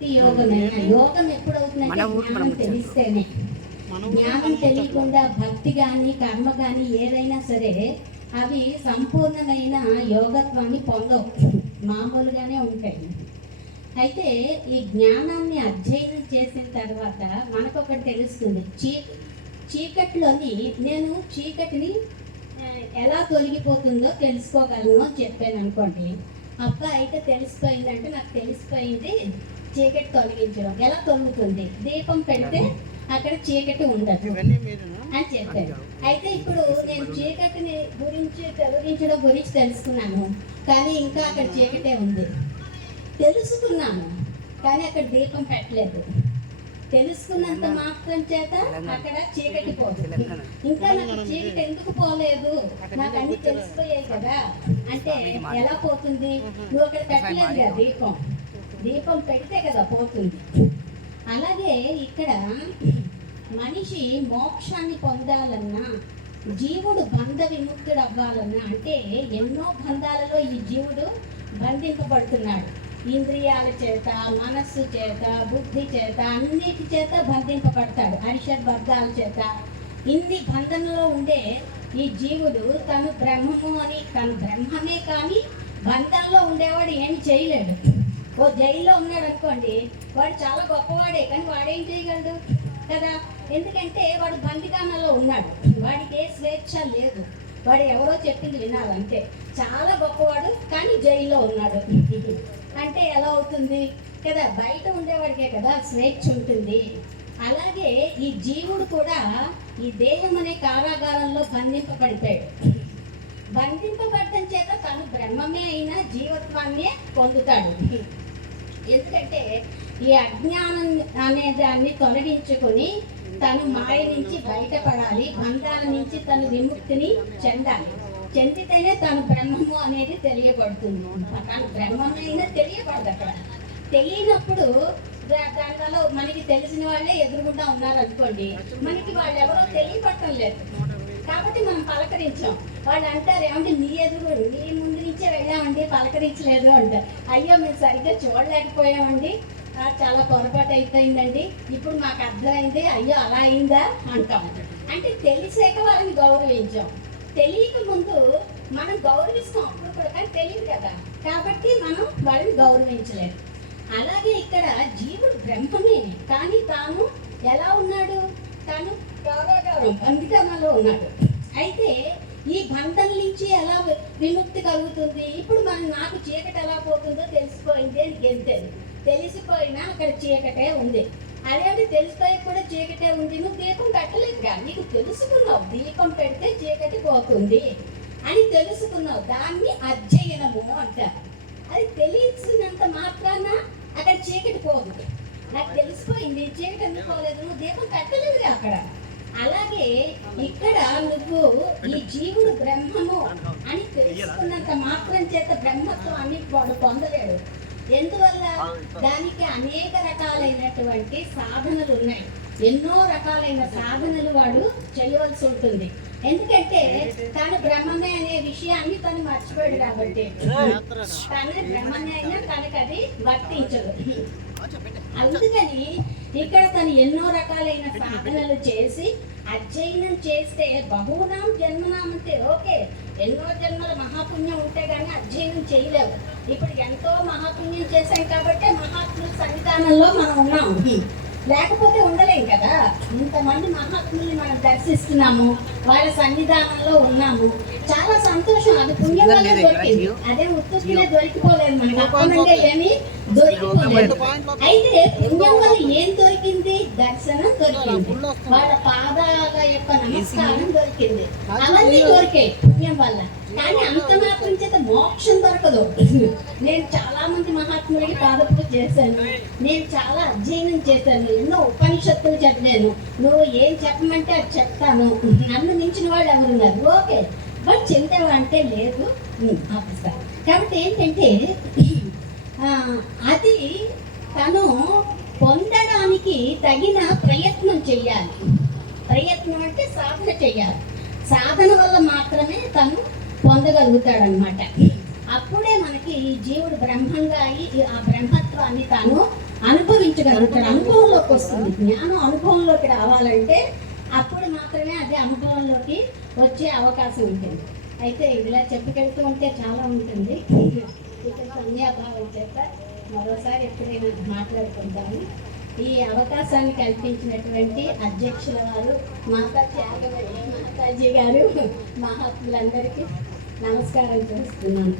యోగం ఎప్పుడవుతుందంటే జ్ఞానం తెలిస్తేనే. జ్ఞానం తెలియకుండా భక్తి కానీ కర్మ కానీ ఏదైనా సరే అవి సంపూర్ణమైన యోగత్వాన్ని పొందవు, మామూలుగానే ఉంటాయి. అయితే ఈ జ్ఞానాన్ని అధ్యయనం చేసిన తర్వాత మనకొకటి తెలుస్తుంది. చీకటిలోని నేను చీకటిని ఎలా తొలగిపోతుందో తెలుసుకోగలను అని చెప్పాను అనుకోండి. అబ్బా అయితే తెలిసిపోయిందంటే నాకు తెలిసిపోయింది చీకటి తొలగించడం ఎలా తొలుగుతుంది, దీపం పెడితే అక్కడ చీకటి ఉండదు అని చెప్పాను. అయితే ఇప్పుడు నేను చీకటిని గురించి తొలగించడం గురించి తెలుసుకున్నాను, కానీ ఇంకా అక్కడ చీకటే ఉంది. తెలుసుకున్నాను కానీ అక్కడ దీపం పెట్టలేదు. తెలుసుకున్నంత మాత్రం చేత అక్కడ చీకటి పోతుంది. ఇంకా నాకు చీకటి ఎందుకు పోలేదు, నాకు అన్ని తెలిసిపోయాయి కదా అంటే ఎలా పోతుంది? నువ్వు అక్కడ పెట్టలేదు కదా దీపం, దీపం పెడితే కదా పోతుంది. అలాగే ఇక్కడ మనిషి మోక్షాన్ని పొందాలన్నా, జీవుడు బంధ విముక్తుడు అవ్వాలన్నా, అంటే ఎన్నో బంధాలలో ఈ జీవుడు బంధింపబడుతున్నాడు. ఇంద్రియాల చేత, మనస్సు చేత, బుద్ధి చేత, అన్నిటి చేత బంధింపబడతాడు. అరిషడ్ వర్గాల చేత ఇన్ని బంధంలో ఉండే ఈ జీవుడు తను బ్రహ్మము అని, తను బ్రహ్మమే కానీ బంధంలో ఉండేవాడు ఏమి చేయలేడు. ఓ జైల్లో ఉన్నాడు అనుకోండి, వాడు చాలా గొప్పవాడే కానీ వాడేం చేయగలడు కదా, ఎందుకంటే వాడు బందికానంలో ఉన్నాడు, వాడికి ఏ స్వేచ్ఛ లేదు, వాడు ఎవరో చెప్పింది వినాలంటే. చాలా గొప్పవాడు కానీ జైల్లో ఉన్నాడు అంటే ఎలా అవుతుంది కదా, బయట ఉండేవాడికే కదా స్వేచ్ఛ ఉంటుంది. అలాగే ఈ జీవుడు కూడా ఈ దేహం అనే కారాగారంలో బంధింపబడిపోయాడు. బంధింపబడటం చేత తను బ్రహ్మమే అయినా జీవత్వాన్ని పొందుతాడు. ఎందుకంటే ఈ అజ్ఞానం అనే దాన్ని తొలగించుకొని తను మాయ నుంచి బయటపడాలి, బంధాల నుంచి తను విముక్తిని చెందాలి. చెందితేనే తను బ్రహ్మము అనేది తెలియబడుతుంది. తను బ్రహ్మమైనా తెలియబడదు. అక్కడ తెలియనప్పుడు దానివల్ల మనకి తెలిసిన వాళ్ళే ఎదురుగుండా ఉన్నారు అనుకోండి, మనకి వాళ్ళు ఎవరో తెలియపడటం లేదు కాబట్టి మనం పలకరించాం. వాళ్ళు అంటారు ఏమంటే నీ ఎదురు నీ ముందు నుంచే వెళ్ళామండి పలకరించలేదు అంటారు. అయ్యో మేము సరిగ్గా చూడలేకపోయామండి, చాలా పొరపాటు అయిపోయిందండి, ఇప్పుడు మాకు అర్థమైంది, అయ్యో అలా అయిందా అంటాం. అంటే తెలిసాక వాళ్ళని గౌరవించాం, తెలియక ముందు మనం గౌరవిస్తాం అప్పుడు కూడా, కానీ తెలియదు కదా కాబట్టి మనం వాళ్ళని గౌరవించలేదు. అలాగే ఇక్కడ జీవుడు బ్రహ్మమే కానీ తాను ఎలా ఉన్నాడు, తాను కారాగారం బంధికానంలో ఉన్నాడు. అయితే ఈ బంధం నుంచి ఎలా విముక్తి కలుగుతుంది? ఇప్పుడు నాకు చీకటి ఎలా పోతుందో తెలిసిపోయింది అని గెలితేది, తెలిసిపోయినా అక్కడ చీకటే ఉంది. అదేంటి తెలిసిపోయి కూడా చీకటే ఉంది, నువ్వు దీపం పెట్టలేదుగా, నీకు తెలుసుకున్నావు దీపం పెడితే చీకటి పోతుంది అని తెలుసుకున్నావు, దాన్ని అధ్యయనము అంటారు. అది తెలిసినంత మాత్రాన అక్కడ చీకటి పోదు. నాకు తెలిసిపోయింది చీకటి ఎందుకు పోలేదు, నువ్వు దీపం పెట్టలేదుగా అక్కడ. అలాగే ఇక్కడ నువ్వు ఈ జీవుడు బ్రహ్మము అని తెలుసుకున్నంత మాత్రం చేత బ్రహ్మత్వాన్ని వాడు పొందలేడు. ఎందువల్ల? దానికి అనేక రకాలైనటువంటి సాధనలు ఉన్నాయి, ఎన్నో రకాలైన సాధనలు వాడు చేయవలసి ఉంటుంది. ఎందుకంటే తను బ్రహ్మమే అనే విషయాన్ని తను మర్చిపోయాడు కాబట్టి, తను బ్రహ్మమే అయినా తనకు అది వర్తించదు. అందుకని ఇక్కడ తను ఎన్నో రకాలైన సాధనలు చేసి అధ్యయనం చేస్తే బహునాం జన్మనాం అంటే ఓకే, ఎన్నో జన్మల మహాపుణ్యం ఉంటే కానీ అధ్యయనం చేయలేవు. ఇప్పుడు ఎంతో మహాపుణ్యం చేశాం కాబట్టి మహాత్ముల సన్నిధానంలో మనం ఉన్నాం, లేకపోతే ఉండలేం కదా. ఇంతమంది మహాత్ముల్ని మనం దర్శిస్తున్నాము, వాళ్ళ సన్నిధానంలో ఉన్నాము, చాలా సంతోషం. అది పుణ్యం వల్ల దొరికింది, అదే ఉత్తునే దొరికిపోలేదు, మనకి అప్పనంటే ఏమి దొరికిపోలేదు. అయితే పుణ్యం వల్ల ఏం దొరికింది? దర్శనం దొరికింది, వాళ్ళ పాదాల యొక్క నమస్కారం దొరికింది, అవన్నీ దొరికాయి పుణ్యం వల్ల. కానీ అంత మాత్రం చేత మోక్షం దొరకదు. నేను చాలా మంది మహాత్ములకి పాదపూజ చేశాను, నేను చాలా అధ్యయనం చేశాను, ఎన్నో ఉపనిషత్తులు చదివాను, నువ్వు ఏం చెప్పమంటే అది చెప్తాను, నన్ను మించిన వాళ్ళు ఎవరున్నారు ఓకే, బట్ చెందేవా అంటే లేదు ఆపిస్తారు. కాబట్టి ఏంటంటే అది తను పొందడానికి తగిన ప్రయత్నం చెయ్యాలి. ప్రయత్నం అంటే సాధన చెయ్యాలి, సాధన వల్ల మాత్రమే తను పొందగలుగుతాడనమాట. అప్పుడే మనకి జీవుడు బ్రహ్మంగా అయి ఆ బ్రహ్మత్వాన్ని తాను అనుభవించాలి. మార్చగలుగుతారు. అనుభవంలోకి వస్తుంది. జ్ఞానం అనుభవంలోకి రావాలంటే అప్పుడు మాత్రమే అది అనుభవంలోకి వచ్చే అవకాశం ఉంటుంది. అయితే ఇలా చెప్పుకెళ్తూ ఉంటే చాలా ఉంటుంది. ఇక్కడ సమయాభావం చేత మరోసారి ఎప్పుడైనా మాట్లాడుకుంటాము. ఈ అవకాశాన్ని కల్పించినటువంటి అధ్యక్షుల వారు మాతా త్యాగవతి మాతాజీ గారు, మహాత్ములందరికీ నమస్కారం చేస్తున్నాను.